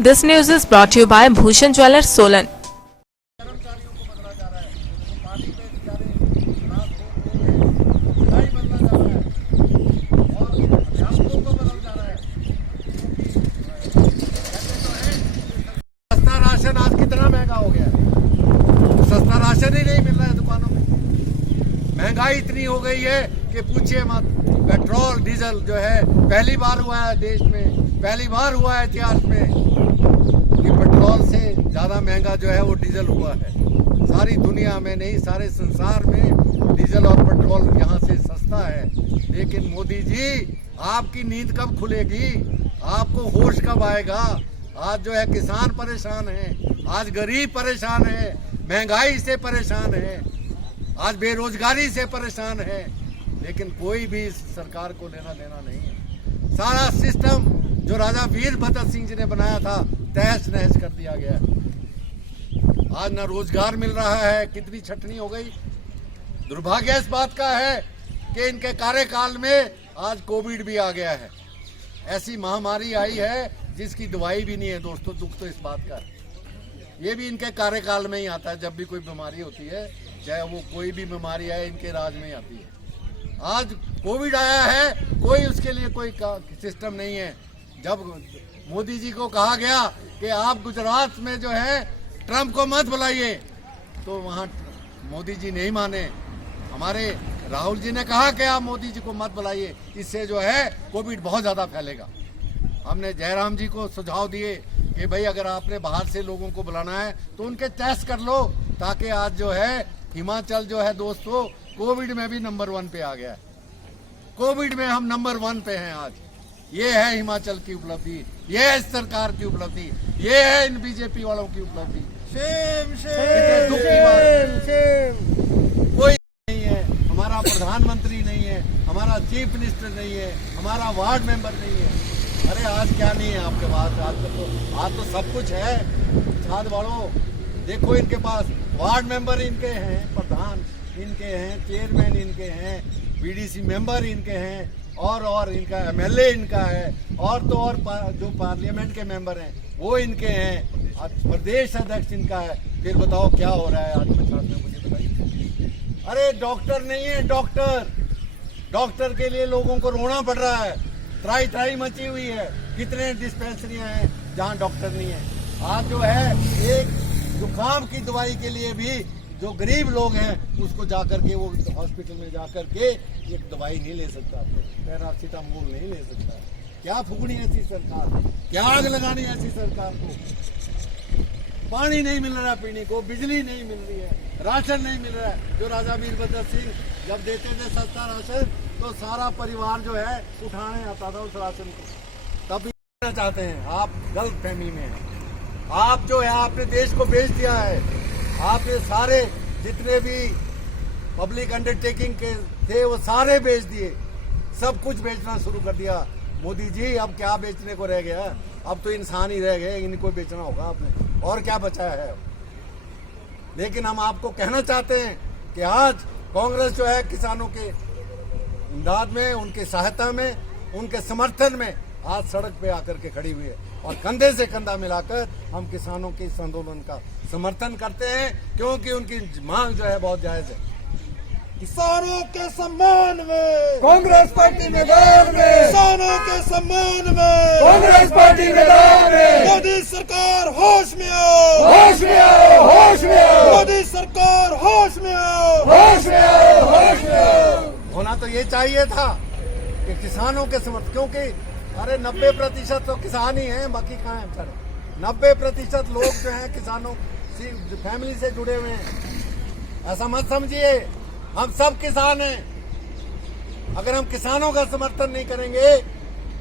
This news is brought to you by Bhushan Jewellers, Solan. कर्मचारियों को बदला जा रहा है, पानी पे बेचारे रात को सिलाई बदला जा रहा है और अध्यापकों को बदल जा रहा है। कहते तो हैं सस्ता राशन आज कितना महंगा हो गया है, सस्ता राशन ही नहीं मिल रहा है दुकानों में। महंगाई इतनी हो गई है कि पूछिए मत। पेट्रोल डीजल जो है पहली बार हुआ है देश में, पहली बार हुआ है इतिहास में कि पेट्रोल से ज़्यादा महंगा जो है वो डीजल हुआ है। सारी दुनिया में नहीं, सारे संसार में डीजल और पेट्रोल यहाँ से सस्ता है। लेकिन मोदी जी, आपकी नींद कब खुलेगी, आपको होश कब आएगा? आज जो है किसान परेशान है, आज गरीब परेशान है, महंगाई से परेशान है, आज बेरोजगारी से परेशान है, लेकिन कोई भी सरकार को लेना देना नहीं है। सारा सिस्टम जो राजा वीरभद्र सिंह जी ने बनाया था तहस नहस कर दिया गया। आज ना रोजगार मिल रहा है, कितनी छटनी हो गई। दुर्भाग्य इस बात का है कि इनके कार्यकाल में आज कोविड भी आ गया है। ऐसी महामारी आई है जिसकी दवाई भी नहीं है दोस्तों। दुख तो इस बात का है, ये भी इनके कार्यकाल में ही आता है। जब भी कोई बीमारी होती है, चाहे वो कोई भी बीमारी आए, इनके राज में ही आती है। आज कोविड आया है, कोई उसके लिए कोई सिस्टम नहीं है। जब मोदी जी को कहा गया कि आप गुजरात में जो है ट्रंप को मत बुलाइए, तो वहाँ मोदी जी नहीं माने। हमारे राहुल जी ने कहा कि आप मोदी जी को मत बुलाइए, इससे जो है कोविड बहुत ज़्यादा फैलेगा। हमने जयराम जी को सुझाव दिए कि भाई अगर आपने बाहर से लोगों को बुलाना है तो उनके टेस्ट कर लो, ताकि आज जो है हिमाचल जो है दोस्तों कोविड में भी नंबर 1 पे आ गया है। कोविड में हम नंबर 1 पे हैं आज। ये है हिमाचल की उपलब्धि, ये है सरकार की उपलब्धि, ये है इन बीजेपी वालों की उपलब्धि। दुख की बात कोई नहीं है, हमारा प्रधानमंत्री नहीं है, हमारा चीफ मिनिस्टर नहीं है, हमारा वार्ड मेंबर नहीं है। अरे आज क्या नहीं है आपके पास? आज तो सब कुछ है। छाद वालों देखो, इनके पास वार्ड मेंबर इनके हैं, प्रधान इनके हैं, चेयरमैन इनके हैं, बीडीसी मेंबर इनके हैं, और इनका एमएलए इनका है, और तो और जो पार्लियामेंट के मेंबर हैं वो इनके हैं, प्रदेश अध्यक्ष इनका है। फिर बताओ क्या हो रहा है आज पंचायत में, मुझे बताइए। अरे डॉक्टर नहीं है, डॉक्टर के लिए लोगों को रोना पड़ रहा है। त्राई मची हुई है। कितने डिस्पेंसरियां हैं जहां डॉक्टर नहीं है। आज जो है एक जुकाम की दवाई के लिए भी जो गरीब लोग हैं उसको जाकर के वो हॉस्पिटल में जाकर के एक दवाई नहीं ले सकता, पैरासीटामोल नहीं ले सकता। क्या फूकनी है ऐसी सरकार, क्या आग लगानी है ऐसी सरकार को? पानी नहीं मिल रहा पीने को, बिजली नहीं मिल रही है, राशन नहीं मिल रहा है। जो राजा वीरभद्र सिंह जब देते थे सस्ता राशन, तो सारा परिवार जो है उठाने आता था उस राशन को। तब चाहते हैं आप गलत फहमी में हैं। आप जो है आपने देश को बेच दिया है। आपने सारे जितने भी पब्लिक अंडरटेकिंग के थे वो सारे बेच दिए, सब कुछ बेचना शुरू कर दिया। मोदी जी अब क्या बेचने को रह गया? अब तो इंसान ही रह गए, इनको बेचना होगा आपने, और क्या बचा है? लेकिन हम आपको कहना चाहते हैं कि आज कांग्रेस जो है किसानों के इमदाद में, उनकी सहायता में, उनके समर्थन में आज सड़क पे आकर के खड़ी हुई है, और कंधे से कंधा मिलाकर हम किसानों के इस आंदोलन का समर्थन करते हैं, क्योंकि उनकी मांग जो है बहुत जायज है। किसानों के सम्मान में कांग्रेस पार्टी मैदान में, किसानों के सम्मान में कांग्रेस पार्टी मैदान में। मोदी सरकार होश में आओ, होश में आओ, होश में आओ, मोदी सरकार होश में आओ, होश में आओ, होश में आओ। होना तो ये चाहिए था कि किसानों के समर्थन, क्योंकि अरे 90% तो किसान ही हैं, बाकी कहाँ हैं बेचारे? 90% लोग जो हैं किसानों फैमिली से जुड़े हुए हैं। ऐसा मत समझिए, हम सब किसान हैं। अगर हम किसानों का समर्थन नहीं करेंगे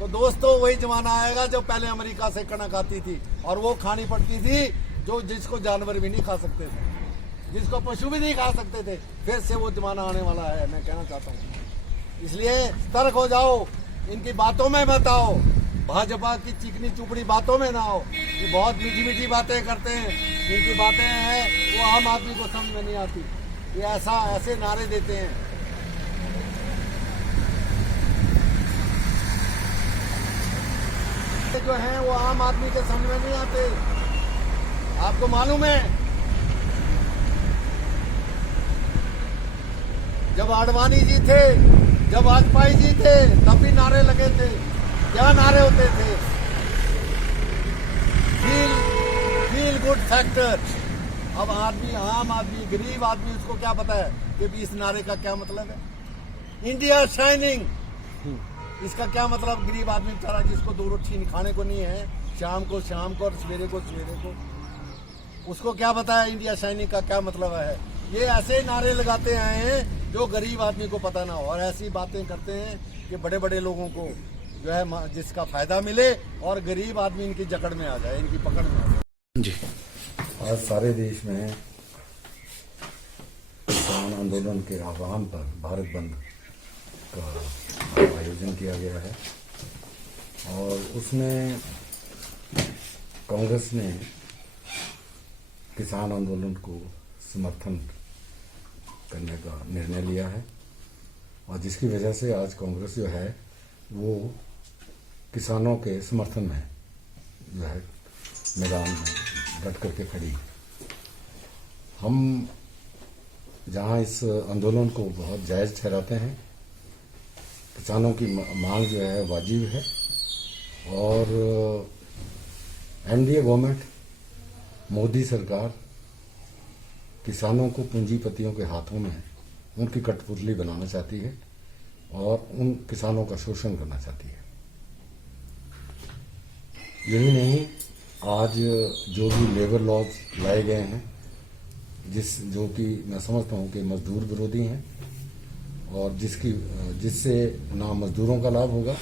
तो दोस्तों वही जमाना आएगा जब पहले अमेरिका से कणक आती थी और वो खानी पड़ती थी, जिसको जानवर भी नहीं खा सकते थे, जिसको पशु भी नहीं खा सकते थे। फिर से वो जमाना आने वाला है, मैं कहना चाहता हूँ। इसलिए सतर्क हो जाओ, इनकी बातों में मत आओ, भाजपा की चिकनी चुपड़ी बातों में ना आओ। ये बहुत मीठी बातें करते हैं, इनकी बातें हैं वो आम आदमी को समझ में नहीं आती। ये ऐसे नारे देते हैं। जो हैं वो आम आदमी के समझ में नहीं आते। आपको मालूम है जब आडवाणी जी थे, जब वाजपेयी जी थे, तब भी नारे लगे थे। क्या नारे होते थे? Feel good factor. अब आदमी, आम आदमी, गरीब आदमी, उसको क्या पता है कि इस नारे का क्या मतलब है। इंडिया शाइनिंग, इसका क्या मतलब? गरीब आदमी बेचारा जिसको 2 रोटी खाने को नहीं है, शाम को और सवेरे को, उसको क्या पता है इंडिया शाइनिंग का क्या मतलब है। ये ऐसे नारे लगाते आए हैं जो गरीब आदमी को पता ना हो, और ऐसी बातें करते हैं कि बड़े बड़े लोगों को जो है जिसका फायदा मिले और गरीब आदमी इनकी जकड़ में आ जाए, इनकी पकड़ में आ जाए। जी, आज सारे देश में किसान आंदोलन के आह्वान पर भारत बंद का आयोजन किया गया है और उसमें कांग्रेस ने किसान आंदोलन को समर्थन करने का निर्णय लिया है और जिसकी वजह से आज कांग्रेस जो है वो किसानों के समर्थन में जो है मैदान में डट करके खड़ी। हम जहां इस आंदोलन को बहुत जायज़ ठहराते हैं, किसानों की मांग जो है वाजिब है और एनडीए गवर्नमेंट, मोदी सरकार किसानों को पूंजीपतियों के हाथों में उनकी कठपुतली बनाना चाहती है और उन किसानों का शोषण करना चाहती है। यही नहीं, आज जो भी लेबर लॉज लाए गए हैं जो कि मैं समझता हूं कि मजदूर विरोधी हैं और जिससे ना मजदूरों का लाभ होगा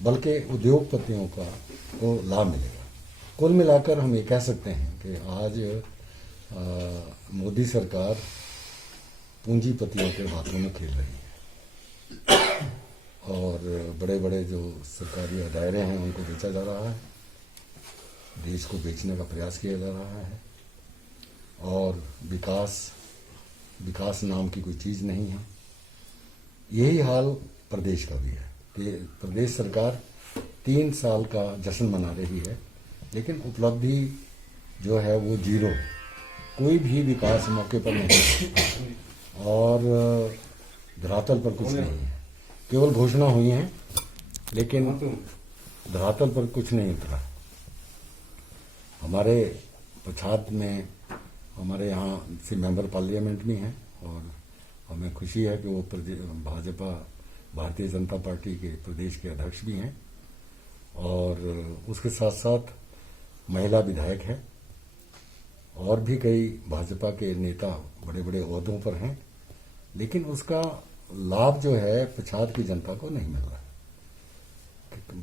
बल्कि उद्योगपतियों को लाभ मिलेगा। कुल मिलाकर हम ये कह सकते हैं कि आज मोदी सरकार पूंजीपतियों के हाथों में खेल रही है और बड़े बड़े जो सरकारी दायरे हैं उनको बेचा जा रहा है, देश को बेचने का प्रयास किया जा रहा है और विकास नाम की कोई चीज़ नहीं है। यही हाल प्रदेश का भी है कि प्रदेश सरकार 3 साल का जश्न मना रही है लेकिन उपलब्धि जो है वो जीरो, कोई भी विकास मौके पर नहीं और धरातल पर कुछ नहीं है। केवल घोषणा हुई है लेकिन धरातल पर कुछ नहीं उतरा। हमारे पछात में हमारे यहाँ से मेंबर पार्लियामेंट भी हैं और हमें खुशी है कि वो भाजपा, भारतीय जनता पार्टी के प्रदेश के अध्यक्ष भी हैं और उसके साथ साथ महिला विधायक है और भी कई भाजपा के नेता बड़े बड़े ओहदों पर हैं, लेकिन उसका लाभ जो है पछात की जनता को नहीं मिल रहा है।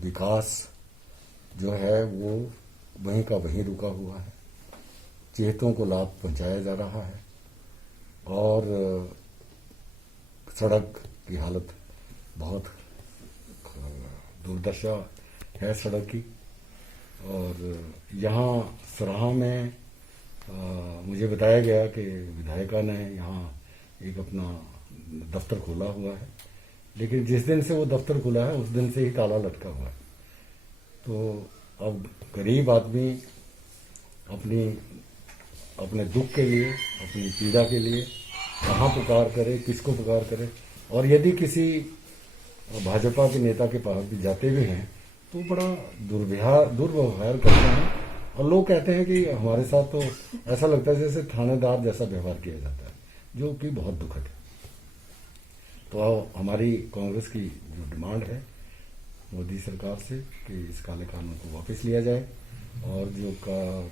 विकास जो है वो वहीं का वहीं रुका हुआ है, चेतों को लाभ पहुंचाया जा रहा है और सड़क की हालत बहुत दुर्दशा है सड़क की। और यहाँ सराहा में मुझे बताया गया कि विधायिका ने यहाँ एक अपना दफ्तर खोला हुआ है, लेकिन जिस दिन से वो दफ्तर खुला है उस दिन से ही ताला लटका हुआ है। तो अब गरीब आदमी अपने दुख के लिए, अपनी पीड़ा के लिए कहाँ पुकार करे, किसको पुकार करे। और यदि किसी भाजपा के नेता के पास भी जाते भी हैं तो बड़ा दुर्व्यवहार करते हैं और लोग कहते हैं कि हमारे साथ तो ऐसा लगता है जैसे थानेदार जैसा व्यवहार किया जाता है, जो कि बहुत दुखद है। तो हमारी कांग्रेस की जो डिमांड है मोदी सरकार से कि इस काले कानून को वापस लिया जाए और जो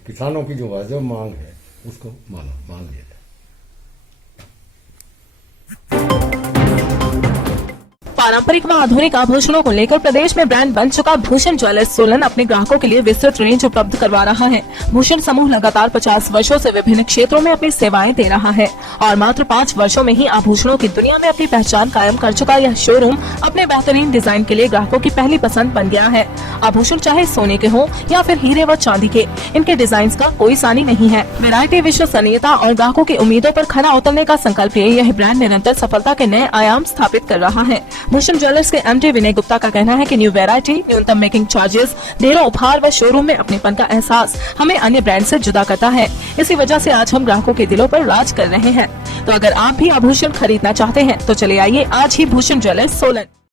किसानों की जो वाजिब मांग है उसको मान लिया जाए। पारंपरिक व आधुनिक आभूषणों को लेकर प्रदेश में ब्रांड बन चुका भूषण ज्वेलर्स सोलन अपने ग्राहकों के लिए विस्तृत रेंज उपलब्ध करवा रहा है। भूषण समूह लगातार 50 वर्षों से विभिन्न क्षेत्रों में अपनी सेवाएं दे रहा है और मात्र 5 वर्षों में ही आभूषणों की दुनिया में अपनी पहचान कायम कर चुका यह शोरूम अपने बेहतरीन डिजाइन के लिए ग्राहकों की पहली पसंद बन गया है। आभूषण चाहे सोने के हो या फिर हीरे व चांदी के, इनके डिजाइन का कोई सानी नहीं है। वैरायटी, विश्वसनीयता और ग्राहकों की उम्मीदों पर खरा उतरने का संकल्प लिए यह ब्रांड निरंतर सफलता के नए आयाम स्थापित कर रहा है। भूषण ज्वेलर्स के एमडी विनय गुप्ता का कहना है कि न्यू वैरायटी, न्यूनतम मेकिंग चार्जेस, ढेरों उपहार व शोरूम में अपनेपन का एहसास हमें अन्य ब्रांड से जुदा करता है। इसी वजह से आज हम ग्राहकों के दिलों पर राज कर रहे हैं। तो अगर आप भी आभूषण खरीदना चाहते हैं तो चले आइए आज ही भूषण ज्वेलर्स सोलन।